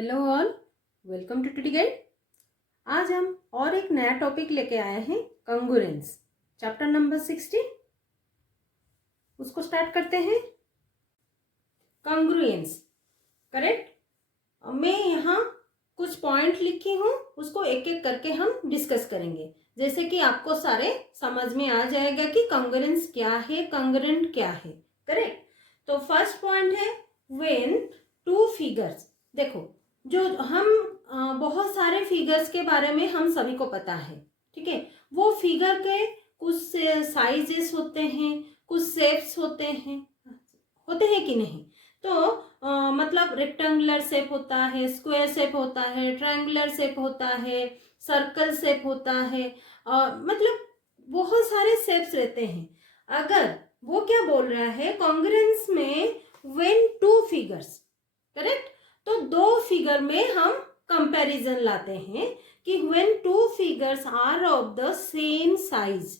Hello all, welcome to today guide. आज हम और एक नया टॉपिक लेके आए हैं, कंग्रुएंस, चैप्टर नंबर 16। उसको स्टार्ट करते हैं। कंग्रुएंस, करेक्ट। मैं यहाँ कुछ पॉइंट लिखी हूँ, उसको एक एक करके हम डिस्कस करेंगे, जैसे कि आपको सारे समझ में आ जाएगा कि कंग्रुएंस क्या है, कंग्रुएंट क्या है। करेक्ट। तो फर्स्ट पॉइंट है व्हेन टू फिगर्स। देखो, जो हम बहुत सारे फिगर्स के बारे में हम सभी को पता है, ठीक है। वो फिगर के कुछ साइजेस होते हैं, कुछ शेप्स होते हैं कि नहीं। तो मतलब रेक्टेंगुलर शेप होता है, स्क्वायर शेप होता है, ट्रायंगुलर शेप होता है, सर्कल शेप होता है, मतलब बहुत सारे शेप्स रहते हैं। अगर वो क्या बोल रहा है कॉन्ग्रुएंस में, व्हेन टू फिगर्स, करेक्ट। तो दो फिगर में हम कंपैरिजन लाते हैं कि when two figures are of the same size.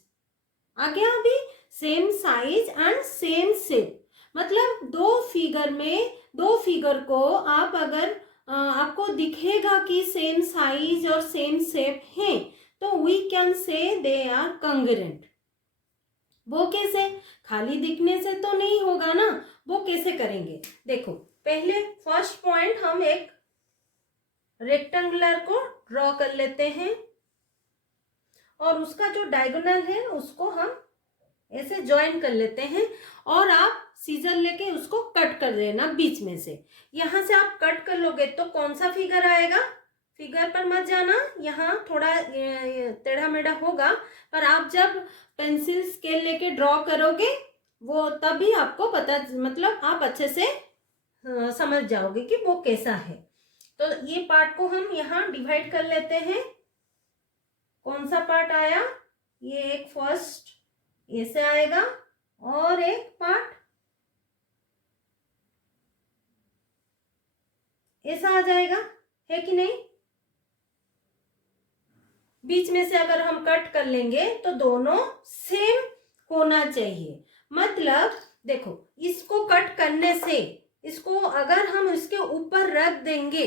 आ गया अभी, same size and same shape. मतलब दो फिगर को आप अगर आपको दिखेगा कि सेम साइज और सेम शेप है, तो we can say they are congruent. वो कैसे? खाली दिखने से तो नहीं होगा ना, वो कैसे करेंगे? देखो, पहले फर्स्ट पॉइंट हम एक रेक्टेंगुलर को ड्रॉ कर लेते हैं और उसका जो डायगोनल है उसको हम ऐसे ज्वाइन कर लेते हैं और आप सीजर लेके उसको कट कर देना बीच में से। यहां से आप कट कर लोगे तो कौन सा फिगर आएगा? फिगर पर मत जाना, यहाँ थोड़ा टेढ़ा मेढ़ा होगा, पर आप जब पेंसिल स्केल लेके ड्रॉ करोगे वो तभी आपको पता, मतलब आप अच्छे से समझ जाओगे कि वो कैसा है। तो ये पार्ट को हम यहाँ डिवाइड कर लेते हैं। कौन सा पार्ट आया? ये एक फर्स्ट ऐसे आएगा और एक पार्ट ऐसा आ जाएगा, है कि नहीं? बीच में से अगर हम कट कर लेंगे तो दोनों सेम होना चाहिए। मतलब देखो, इसको कट करने से इसको अगर हम इसके ऊपर रख देंगे,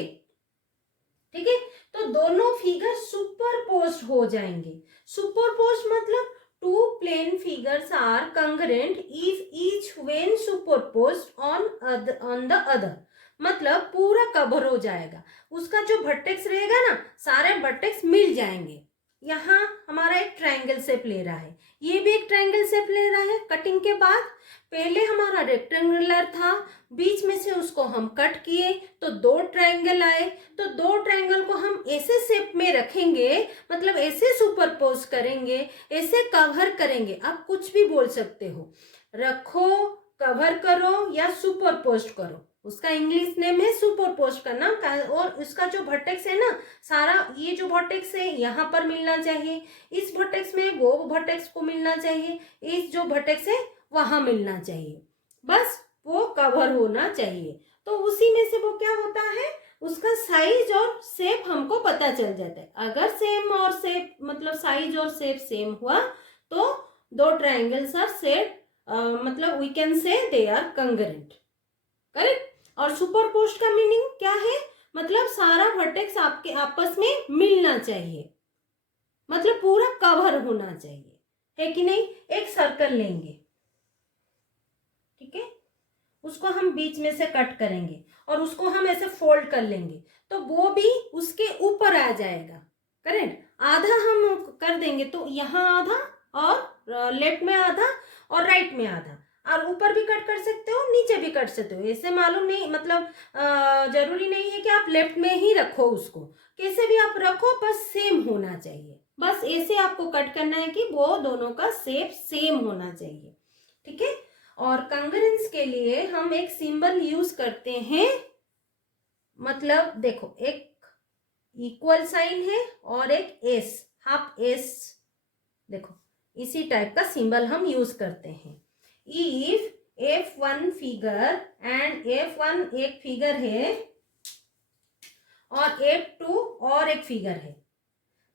ठीक है, तो दोनों फिगर सुपरपोज्ड हो जाएंगे। सुपरपोज्ड मतलब two plane figures are congruent if each when superposed on the other. मतलब पूरा कवर हो जाएगा, उसका जो वर्टेक्स रहेगा ना, सारे वर्टेक्स मिल जाएंगे। यहाँ हमारा एक ट्रायंगल शेप ले रहा है, ये भी एक ट्रायंगल शेप ले रहा है कटिंग के बाद। पहले हमारा रेक्टेंगुलर था, बीच में से उसको हम कट किए तो दो ट्रायंगल आए। तो दो ट्रायंगल को हम ऐसे शेप में रखेंगे, मतलब ऐसे सुपरपोज करेंगे, ऐसे कवर करेंगे। आप कुछ भी बोल सकते हो, रखो, कवर करो या सुपरपोज करो, उसका इंग्लिश नेम है सुपरपोज करना। और उसका जो वर्टेक्स है ना, सारा ये जो वर्टेक्स है यहाँ पर मिलना चाहिए, इस वर्टेक्स में वो वर्टेक्स को मिलना चाहिए, इस जो वर्टेक्स है वहां मिलना चाहिए, बस वो कवर होना चाहिए। तो उसी में से वो क्या होता है, उसका साइज और शेप हमको पता चल जाता है। अगर सेम और शेप, मतलब साइज और शेप सेम हुआ तो दो ट्रायंगल्स आर सेट, मतलब we can say they are congruent, correct. और सुपरपोज्ड का मीनिंग क्या है? मतलब सारा वर्टेक्स आपके आपस में मिलना चाहिए, मतलब पूरा कवर होना चाहिए, है कि नहीं। एक सर्कल लेंगे, ठीक है, उसको हम बीच में से कट करेंगे और उसको हम ऐसे फोल्ड कर लेंगे तो वो भी उसके ऊपर आ जाएगा, करेक्ट। आधा हम कर देंगे तो यहाँ आधा, और लेफ्ट में आधा और राइट में आधा, और ऊपर भी कट कर सकते हो, नीचे भी कट सकते हो, ऐसे मालूम नहीं, मतलब जरूरी नहीं है कि आप लेफ्ट में ही रखो उसको, कैसे भी आप रखो, बस सेम होना चाहिए। बस ऐसे आपको कट करना है कि वो दोनों का शेप सेम होना चाहिए, ठीक है। और कंग्रुएंस के लिए हम एक सिंबल यूज करते हैं, मतलब देखो, एक इक्वल साइन है और एक एस, हाफ एस, देखो इसी टाइप का सिंबल हम यूज करते हैं। If F1 figure and F1 एक फिगर है और F2 और एक फिगर है,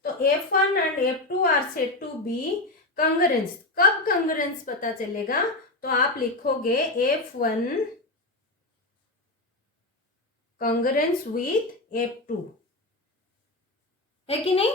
तो F1 and F2 are said to be congruence. कब कंग्रुएंस पता चलेगा? तो आप लिखोगे F1 कॉन्ग्रुएंस विथ F2, है कि नहीं।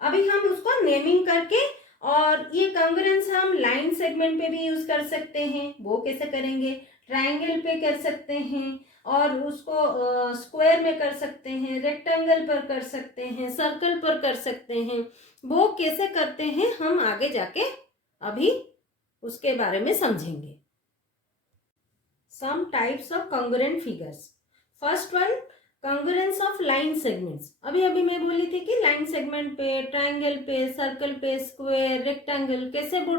अभी हम उसको नेमिंग करके, और ये कॉन्ग्रुएंस हम लाइन सेगमेंट पे भी यूज कर सकते हैं। वो कैसे करेंगे, ट्रायंगल पे कर सकते हैं, और उसको स्क्वायर में कर सकते हैं, रेक्टेंगल पर कर सकते हैं, सर्कल पर कर सकते हैं। वो कैसे करते हैं हम आगे जाके अभी उसके बारे में समझेंगे। Some types of congruent figures. First one, congruence of line segments. अभी अभी मैं बोली थी कि लाइन सेगमेंट पे, ट्रायंगल पे, सर्कल पे, स्क्वायर, रेक्टेंगल, कैसे वो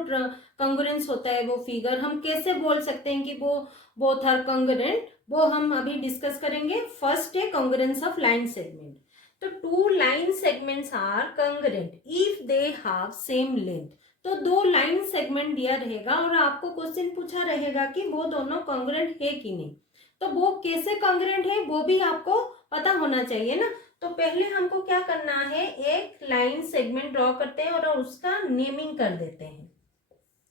कॉन्ग्रुएंस होता है वो फिगर, हम कैसे बोल सकते हैं कि वो बोथ आर कॉन्ग्रुएंट, वो हम अभी डिस्कस करेंगे। फर्स्ट है कॉन्ग्रुएंस ऑफ लाइन सेगमेंट। तो two line segments are congruent if they have same length. तो दो लाइन सेगमेंट दिया रहेगा और आपको क्वेश्चन पूछा रहेगा कि वो दोनों कॉन्ग्रुएंट है कि नहीं, तो वो कैसे कॉन्ग्रुएंट है वो भी आपको पता होना चाहिए ना। तो पहले हमको क्या करना है, एक लाइन सेगमेंट ड्रॉ करते हैं और उसका नेमिंग कर देते हैं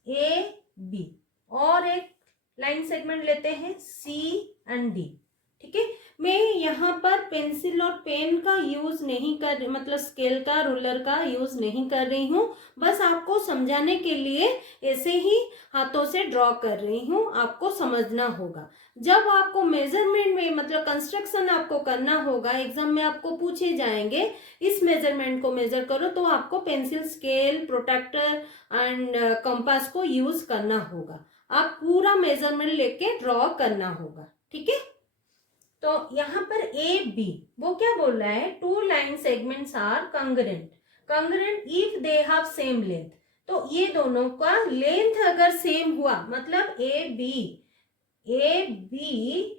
ए बी, और एक लाइन सेगमेंट लेते हैं सी एंड डी। ठीक है, मैं यहाँ पर पेंसिल और पेन का यूज नहीं कर, मतलब स्केल का, रूलर का यूज नहीं कर रही हूँ, बस आपको समझाने के लिए ऐसे ही हाथों से ड्रॉ कर रही हूँ, आपको समझना होगा। जब आपको मेजरमेंट में, मतलब कंस्ट्रक्शन आपको करना होगा, एग्जाम में आपको पूछे जाएंगे इस मेजरमेंट को मेजर करो, तो आपको pencil, scale, protractor and compass को यूज करना होगा। आप पूरा मेजरमेंट लेके ड्रॉ करना होगा। ठीक है, तो यहाँ पर ए बी वो क्या बोल रहा है, two line segments are congruent if they have same length. तो ये दोनों का लेंथ अगर सेम हुआ, मतलब ए बी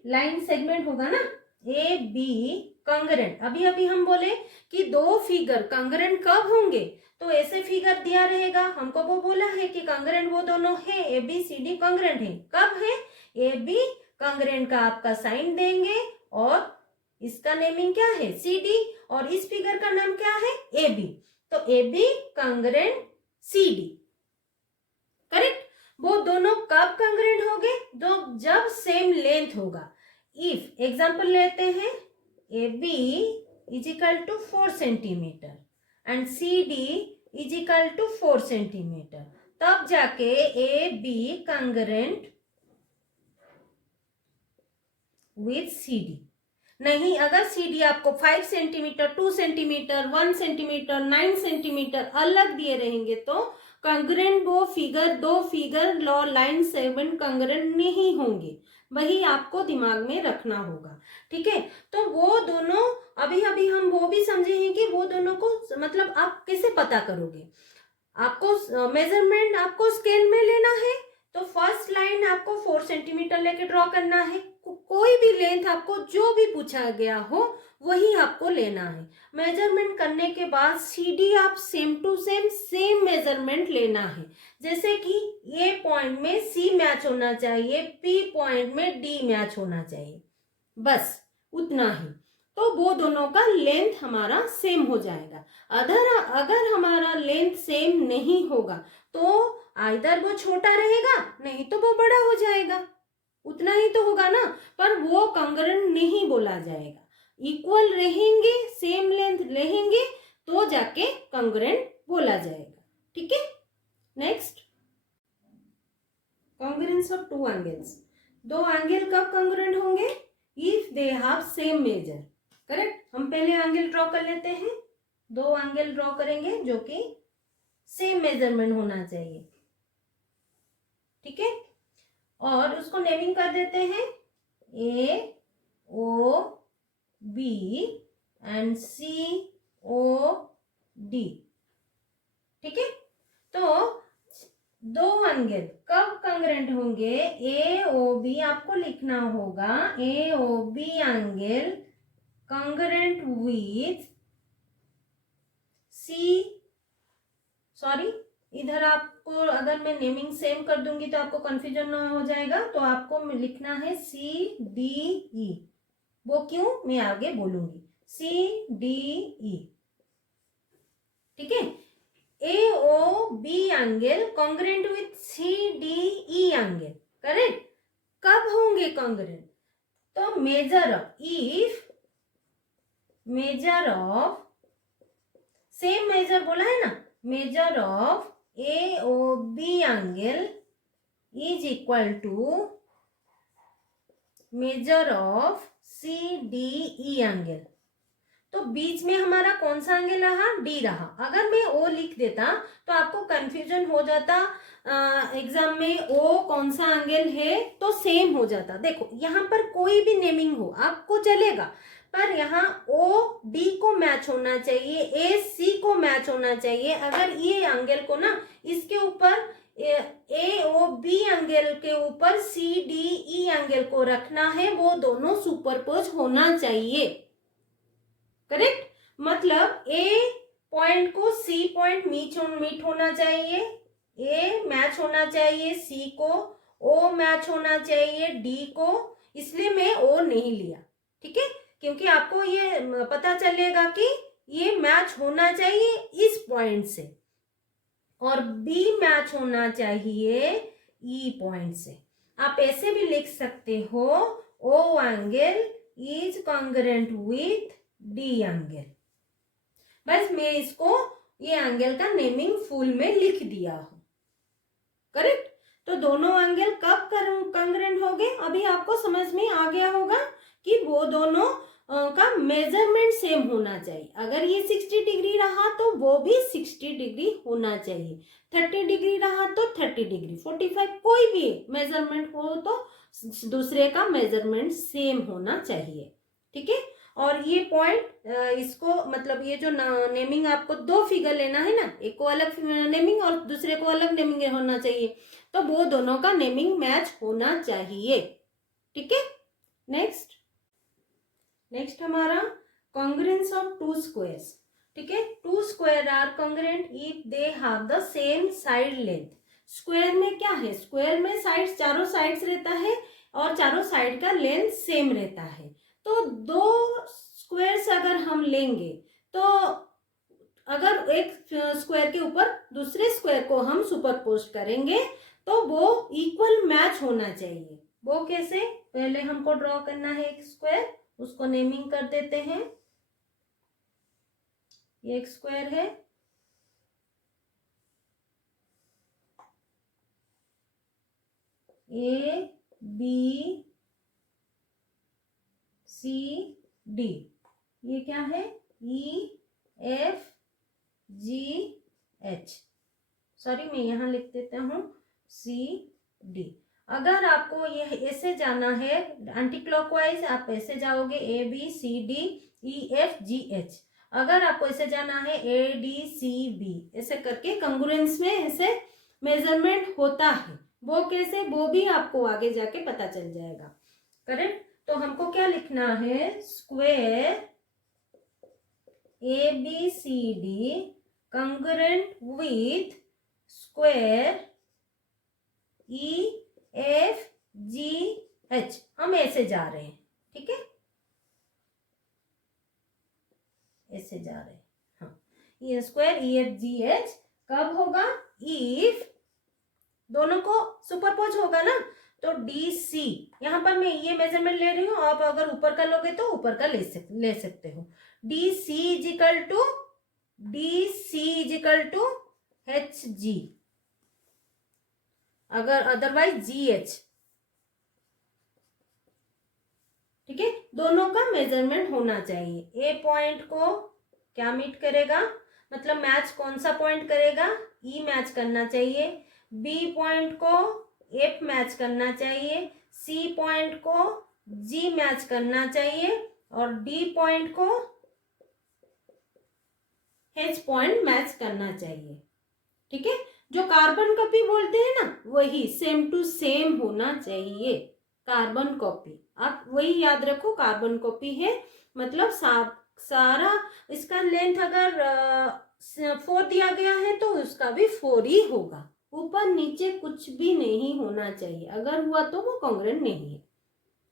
लाइन सेगमेंट होगा ना, ए बी कॉन्ग्रुएंट। अभी अभी हम बोले कि दो फिगर कॉन्ग्रुएंट कब होंगे, तो ऐसे फिगर दिया रहेगा, हमको वो बोला है कि कॉन्ग्रुएंट वो दोनों है, A B C D congruent है। कब है, ए बी कॉन्ग्रुएंट का आपका साइन देंगे, और इसका नेमिंग क्या है सी डी, और इस फिगर का नाम क्या है ए बी। तो A B congruent C D, correct. वो दोनों कब कॉन्ग्रुएंट होंगे, तो जब सेम लेंथ होगा। इफ एग्जांपल लेते हैं, A B is equal to 4 centimetre and C D is equal to 4 centimetre, तब जाके A B congruent with C D. नहीं, अगर सी डी आपको 5 सेंटीमीटर, 2 सेंटीमीटर, 1 सेंटीमीटर, 9 सेंटीमीटर अलग दिए रहेंगे, तो कॉन्ग्रुएंट वो फिगर, दो फिगर लाइन सेगमेंट कॉन्ग्रुएंट नहीं होंगे। वही आपको दिमाग में रखना होगा। ठीक है, तो वो दोनों अभी अभी हम वो भी समझे हैं कि वो दोनों को, मतलब आप कैसे पता करोगे। आपको मेजरमेंट आपको स्केल में लेना है, तो फर्स्ट लाइन आपको 4 सेंटीमीटर लेके ड्रॉ करना है। कोई भी लेंथ आपको जो भी पूछा गया हो वही आपको लेना है। मेजरमेंट करने के बाद सीडी आप सेम टू सेम मेजरमेंट लेना है। जैसे कि ए पॉइंट में सी मैच होना चाहिए, पी पॉइंट में डी मैच होना चाहिए, बस उतना ही। तो वो दोनों का लेंथ हमारा सेम हो जाएगा। अगर हमारा लेंथ सेम नहीं होगा तो आइदर वो छोटा रहेगा, नहीं तो वो बड़ा हो जाएगा, उतना ही तो होगा ना, पर वो कॉन्ग्रुएंट नहीं बोला जाएगा। इक्वल रहेंगे, सेम लेंथ रहेंगे तो जाके कॉन्ग्रुएंट बोला जाएगा। ठीक है, next, congruence of two angles. दो एंगल कब कॉन्ग्रुएंट होंगे, if they have same measure. Correct, हम पहले एंगल ड्रॉ कर लेते हैं, दो एंगल ड्रॉ करेंगे जो कि सेम मेजरमेंट होना चाहिए। ठीक है, और उसको नेमिंग कर देते हैं A O B and C O D. ठीक है, तो दो एंगल कब कॉन्ग्रुएंट होंगे, ए ओ बी आपको लिखना होगा, A O B angle congruent with C, sorry इधर आपको अगर मैं नेमिंग सेम कर दूंगी तो आपको कंफ्यूजन हो जाएगा, तो आपको लिखना है सी डी ई। वो क्यों मैं आगे बोलूंगी, सी डी ई। ठीक है, A O B angle congruent with C D E angle, correct. कब होंगे कॉन्ग्रुएंट, तो measure if measure of, same measure बोला है ना, measure of AOB angle is equal to measure of CDE angle. तो बीच में हमारा कौन सा एंगल रहा, डी रहा। अगर मैं ओ लिख देता तो आपको कंफ्यूजन हो जाता एग्जाम में, ओ कौन सा एंगल है तो सेम हो जाता। देखो यहाँ पर कोई भी नेमिंग हो आपको चलेगा, पर यहाँ ओ डी को मैच होना चाहिए, ए सी को मैच होना चाहिए। अगर ये एंगल को ना इसके ऊपर AOB एंगल के ऊपर CDE एंगल को रखना है, वो दोनों सुपरपोज होना चाहिए। करेक्ट, मतलब A पॉइंट को C पॉइंट मीट होना चाहिए, A मैच होना चाहिए C को, O मैच होना चाहिए D को। इसलिए मैं O नहीं लिया, ठीक है, क्योंकि आपको ये पता चलेगा कि ये मैच होना चाहिए इस पॉइंट से, और B मैच होना चाहिए E पॉइंट से। आप ऐसे भी लिख सकते हो, O angle is congruent with D angle. बस मैं इसको ये एंगल का नेमिंग फुल में लिख दिया हूं। करेक्ट, तो दोनों एंगल कब कॉन्ग्रुएंट हो गए, अभी आपको समझ में आ गया होगा कि वो दोनों का मेजरमेंट सेम होना चाहिए। अगर ये 60 डिग्री रहा तो वो भी 60 डिग्री होना चाहिए, 30 डिग्री रहा तो 30 डिग्री, 45, कोई भी मेजरमेंट हो तो दूसरे का मेजरमेंट सेम होना चाहिए। ठीक है, और ये पॉइंट इसको मतलब ये जो नेमिंग आपको दो फिगर लेना है ना, एक को अलग नेमिंग और दूसरे को अलग नेमिंग होना चाहिए, तो वो दोनों का नेमिंग मैच होना चाहिए। ठीक है, नेक्स्ट हमारा कॉन्ग्रुएंस ऑफ टू स्क्वायर्स। ठीक है, two square are congruent if they have the same side length. Square में क्या है, स्क्वायर में साइड्स, चारों साइड्स रहता है और चारों साइड का लेंथ सेम रहता है। तो दो स्क्वायर्स अगर हम लेंगे तो अगर एक स्क्वायर के ऊपर दूसरे स्क्वायर को हम सुपरपोज करेंगे तो वो इक्वल मैच होना चाहिए। वो कैसे, पहले हमको ड्रॉ करना है एक स्क्वायर, उसको नेमिंग कर देते हैं। ये एक स्क्वायर है, ABCD। ये क्या है, EFGH। सॉरी, मैं यहां लिख देता हूं CD। अगर आपको ये ऐसे जाना है एंटी क्लॉकवाइज, आप ऐसे जाओगे ABCDEFGH। अगर आपको ऐसे जाना है ADCB, ऐसे करके कंग्रुएंस में ऐसे मेजरमेंट होता है। वो कैसे, वो भी आपको आगे जाके पता चल जाएगा। करेक्ट, तो हमको क्या लिखना है, square ABCD congruent with square EFGH। हम ऐसे जा रहे हैं, ठीक है, ऐसे जा रहे हैं। हाँ, ये स्क्वायर EFGH कब होगा, इफ दोनों को सुपरपोज होगा ना, तो DC, यहां पर मैं ये मेजरमेंट ले रही हूं, आप अगर ऊपर का लोगे तो ऊपर का ले सकते हो। DC is equal to HG, अगर अदरवाइज GH। ठीक है, दोनों का मेजरमेंट होना चाहिए। A पॉइंट को क्या मीट करेगा, मतलब मैच कौन सा पॉइंट करेगा, E मैच करना चाहिए। B पॉइंट को F मैच करना चाहिए। C पॉइंट को G मैच करना चाहिए और D पॉइंट को H पॉइंट मैच करना चाहिए। ठीक है, जो कार्बन कॉपी बोलते हैं ना, वही सेम टू सेम होना चाहिए। कार्बन कॉपी, आप वही याद रखो, कार्बन कॉपी है मतलब सारा इसका लेंथ अगर 4 दिया गया है तो उसका भी 4 ही होगा, ऊपर नीचे कुछ भी नहीं होना चाहिए। अगर हुआ तो वो कॉन्ग्रुएंट नहीं है।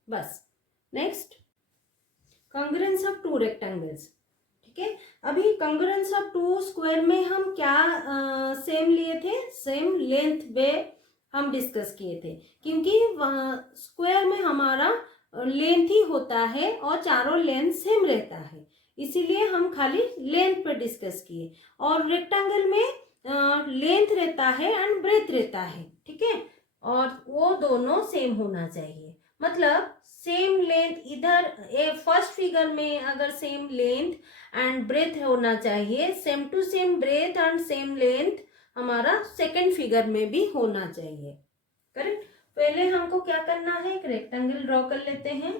बस, next congruence of to rectangles. ठीक है, अभी कॉन्ग्रुएंस ऑफ टू स्क्वायर में हम क्या सेम लिए थे, सेम लेंथ वे हम डिस्कस किए थे, क्योंकि स्क्वायर में हमारा लेंथ ही होता है और चारों लेंथ सेम रहता है, इसीलिए हम खाली लेंथ पे डिस्कस किए। और रेक्टेंगल में लेंथ रहता है एंड ब्रेथ रहता है, ठीक है, और वो दोनों सेम होना चाहिए। मतलब सेम लेंथ इधर फर्स्ट फिगर में अगर सेम लेंथ एंड ब्रेथ होना चाहिए, same to same breadth and same length हमारा सेकंड फिगर में भी होना चाहिए। करेक्ट। पहले हमको क्या करना है, एक रेक्टेंगल ड्रॉ कर लेते हैं।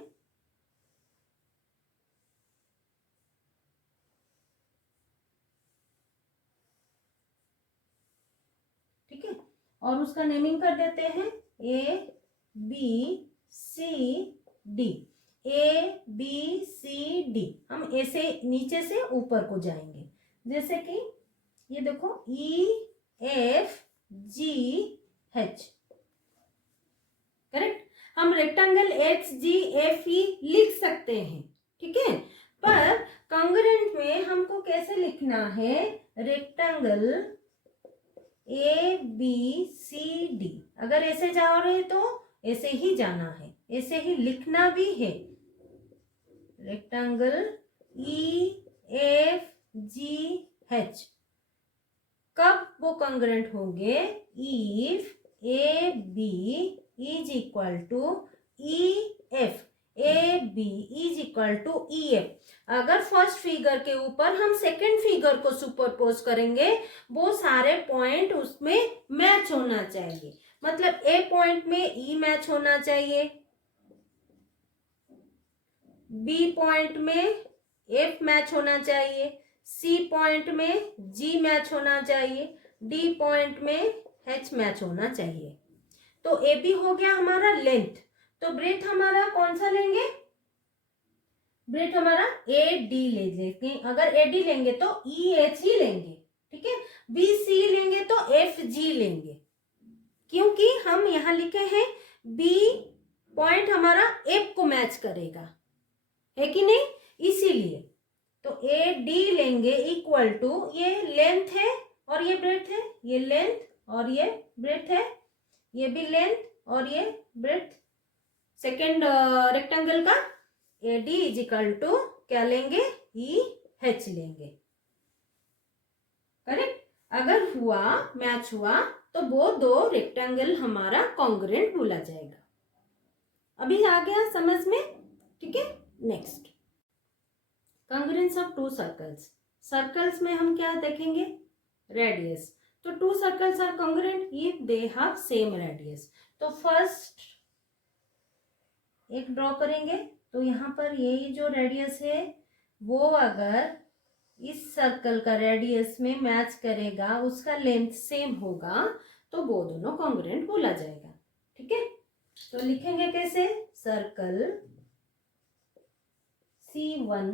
ठीक है, और उसका नेमिंग कर देते हैं ABCD। ABCD हम ऐसे नीचे से ऊपर को जाएंगे, जैसे कि ये देखो EFGH। करेक्ट। हम रेक्टेंगल HGFE लिख सकते हैं, ठीक है, पर कॉन्ग्रुएंट में हमको कैसे लिखना है, रेक्टेंगल ABCD अगर ऐसे जा रहे तो ऐसे ही जाना है, ऐसे ही लिखना भी है। रेक्टेंगल EFGH कब वो कॉन्ग्रुएंट होंगे, if AB is equal to EF, AB is equal to EF। अगर फर्स्ट फिगर के ऊपर हम सेकंड फिगर को सुपरपोज करेंगे, वो सारे पॉइंट उसमें मैच होना चाहिए। मतलब A पॉइंट में E मैच होना चाहिए, B पॉइंट में F मैच होना चाहिए, C पॉइंट में G मैच होना चाहिए, D पॉइंट में H मैच होना चाहिए। तो AB हो गया हमारा लेंथ, तो ब्रेथ हमारा कौन सा लेंगे, ब्रेथ हमारा AD ले लेंगे। अगर AD लेंगे तो EH ही लेंगे, ठीक है। BC लेंगे तो FG लेंगे, क्योंकि हम यहाँ लिखे हैं B पॉइंट हमारा F को मैच करेगा, है कि नहीं, इसीलिए। तो AD लेंगे इक्वल टू, ये लेंथ है और ये ब्रेथ है, ये लेंथ और ये ब्रेथ है, ये भी लेंथ और ये ब्रेथ सेकेंड रेक्टेंगल का। AD इज इक्वल टू क्या लेंगे, EH लेंगे। करेक्ट। अगर हुआ मैच हुआ तो वो दो रेक्टेंगल हमारा कॉन्ग्रुएंट बोला जाएगा। अभी आ गया समझ में, ठीक है। Next, congruence of two circles. Circles में हम क्या देखेंगे, रेडियस। तो two circles are congruent if they have same radius. तो फर्स्ट एक ड्रॉ करेंगे, तो यहाँ पर यही जो रेडियस है वो अगर इस सर्कल का रेडियस में मैच करेगा, उसका लेंथ सेम होगा, तो वो दोनों कॉन्ग्रुएंट बोला जाएगा, ठीक है। तो लिखेंगे कैसे, circle C1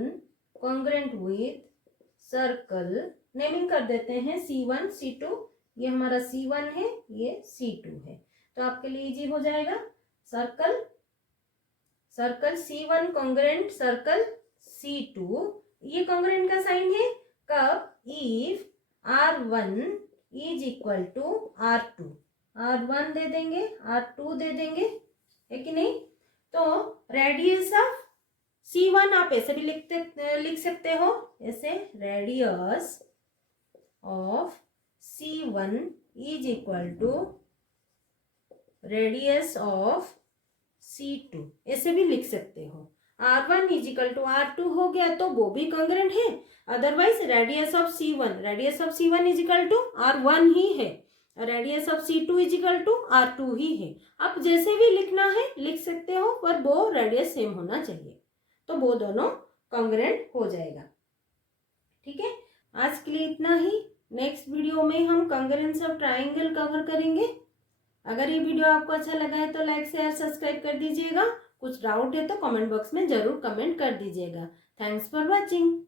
congruent with circle, naming कर देते हैं C1 C2। ये हमारा C1 है, ये C2 है, तो आपके लिए इजी हो जाएगा। Circle C1 congruent circle C2, ये कॉन्ग्रुएंट का साइन है कब, if R1 is equal to R2। R1 दे देंगे, R2 दे देंगे, है कि नहीं। तो रेडियस ऑफ C1 आप ऐसे भी लिख सकते हो, ऐसे radius of C1 is equal to radius of C2, ऐसे भी लिख सकते हो। R1 is equal to R2 हो गया तो वो भी कॉन्ग्रुएंट है। Otherwise radius of C1 is equal to R1 ही है, radius of C2 is equal to R2 ही है। आप जैसे भी लिखना है लिख सकते हो, पर वो रेडियस सेम होना चाहिए, तो वो दोनों कॉन्ग्रुएंट हो जाएगा, ठीक है। आज के लिए इतना ही। नेक्स्ट वीडियो में हम कॉन्ग्रुएंस ऑफ ट्राइंगल कवर करेंगे। अगर ये वीडियो आपको अच्छा लगा है तो लाइक शेयर सब्सक्राइब कर दीजिएगा। कुछ डाउट है तो कमेंट बॉक्स में जरूर कमेंट कर दीजिएगा। Thanks for watching.